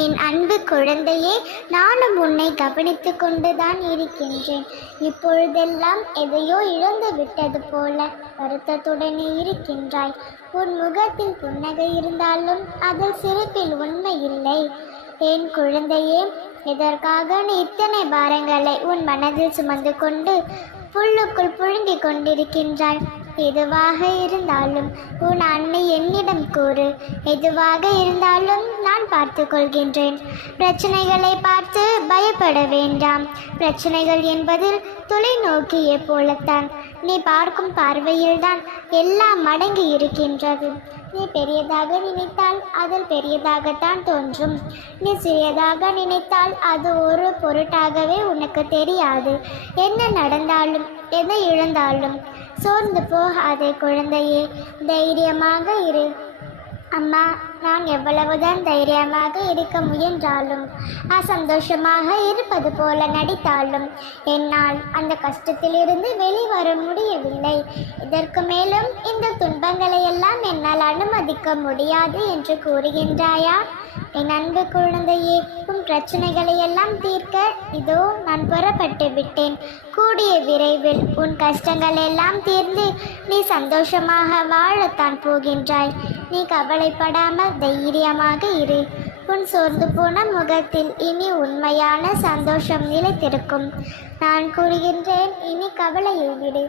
என் அன்பு குழந்தையே, நானும் உன்னை கவனித்து கொண்டுதான் இருக்கின்றேன். இப்பொழுதெல்லாம் எதையோ இழந்து விட்டது போல வருத்தத்துடனே இருக்கின்றாய். உன் முகத்தில் புன்னகை இருந்தாலும் அதில் சிரிப்பில் உண்மை இல்லை. என் குழந்தையே, இதற்காக நீ இத்தனை பாரங்களை உன் மனதில் சுமந்து கொண்டு புல்லுக்குள் புழுங்கிக் கொண்டிருக்கின்றாய். எதுவாக இருந்தாலும் உன் அன்னை என்னிடம் கூறு. எதுவாக இருந்தாலும் நான் பார்த்து கொள்கின்றேன். பிரச்சனைகளை பார்த்து பயப்பட வேண்டாம். பிரச்சனைகள் என்பதில் தொலைநோக்கியே போலத்தான். நீ பார்க்கும் பார்வையில்தான் எல்லாம் அடங்கி இருக்கின்றது. நீ பெரியதாக நினைத்தால் அதில் பெரியதாகத்தான் தோன்றும். நீ சிறியதாக நினைத்தால் அது ஒரு பொருட்டாகவே உனக்கு தெரியாது. என்ன நடந்தாலும் எதை இழந்தாலும் சோர்ந்து போகாதே குழந்தையே, தைரியமாக இரு. அம்மா, நான் எவ்வளவுதான் தைரியமாக இருக்க முயன்றாலும் அசந்தோஷமாக இருப்பது போல நடித்தாலும் என்னால் அந்த கஷ்டத்திலிருந்து வெளிவர முடியவில்லை. இதற்கு மேலும் இந்த துன்பங்களை எல்லாம் என்னால் அனுமதிக்க முடியாது என்று கூறுகின்றாயா? என் அன்பு குழந்தையே, உன் பிரச்சனைகளை எல்லாம் தீர்க்க இதோ நான் புறப்பட்டு விட்டேன். கூடிய விரைவில் உன் கஷ்டங்கள் எல்லாம் தீர்ந்து நீ சந்தோஷமாக வாழத்தான் போகின்றாய். நீ கவலைப்படாமல் தைரியமாக இரு. உன் சோர்ந்து போன முகத்தில் இனி உண்மையான சந்தோஷம் நிலைத்திருக்கும். நான் கூறுகின்றேன், இனி கவலையை விடு.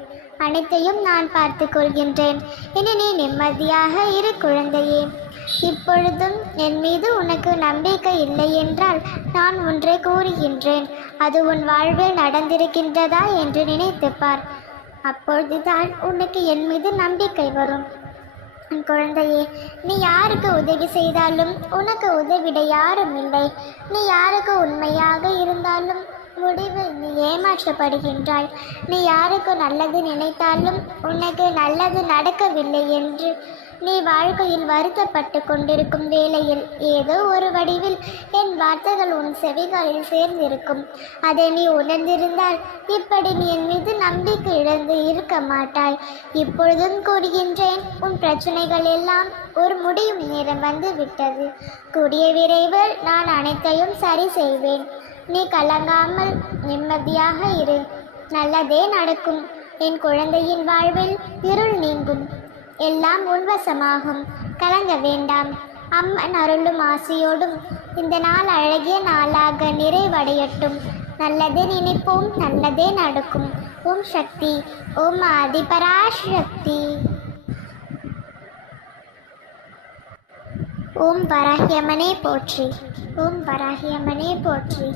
அனைத்தையும் நான் பார்த்து கொள்கின்றேன். இனி நீ நிம்மதியாக இரு குழந்தையே. இப்பொழுதும் என் மீது உனக்கு நம்பிக்கை இல்லை என்றால் நான் ஒன்றை கூறுகின்றேன். அது உன் வாழ்வில் நடந்திருக்கின்றதா என்று நினைத்துப்பார். அப்பொழுதுதான் உனக்கு என் மீது நம்பிக்கை வரும். குழந்தையே, நீ யாருக்கு உதவி செய்தாலும் உனக்கு உதவிட யாரும் இல்லை. நீ யாருக்கு உண்மையாக இருந்தாலும் முடிவில் நீ ஏமாற்றப்படுகின்றாய். நீ யாருக்கு நல்லது நினைத்தாலும் உனக்கு நல்லது நடக்கவில்லை என்று நீ வாழ்க்கையில் வருத்தப்பட்டு கொண்டிருக்கும் வேளையில் ஏதோ ஒரு வடிவில் என் வார்த்தைகள் உன் செவிகளில் சேர்ந்திருக்கும். அதை நீ உணர்ந்திருந்தால் இப்படி நீ என் மீது நம்பிக்கை இழந்து இருக்க மாட்டாய். இப்பொழுதும் கூறுகின்றேன், உன் பிரச்சனைகள் எல்லாம் ஒரு முடியும் நேரம் வந்து விட்டது. கூடிய விரைவில் நான் அனைத்தையும் சரி செய்வேன். நீ கலங்காமல் நிம்மதியாக இரு. நல்லதே நடக்கும். என் குழந்தையின் வாழ்வில் இருள் நீங்கும். எல்லாம் உன்வசமாகும். கலங்க வேண்டாம். அம்மன் அருளும் ஆசையோடும் இந்த நாள் அழகிய நாளாக நிறைவடையட்டும். நல்லதே நினைப்போம், நல்லதே நடக்கும். ஓம் சக்தி, ஓம் ஆதிபராசக்தி. ஓம் வராகியம்மனே போற்றி. ஓம் வராகியம்மனே போற்றி.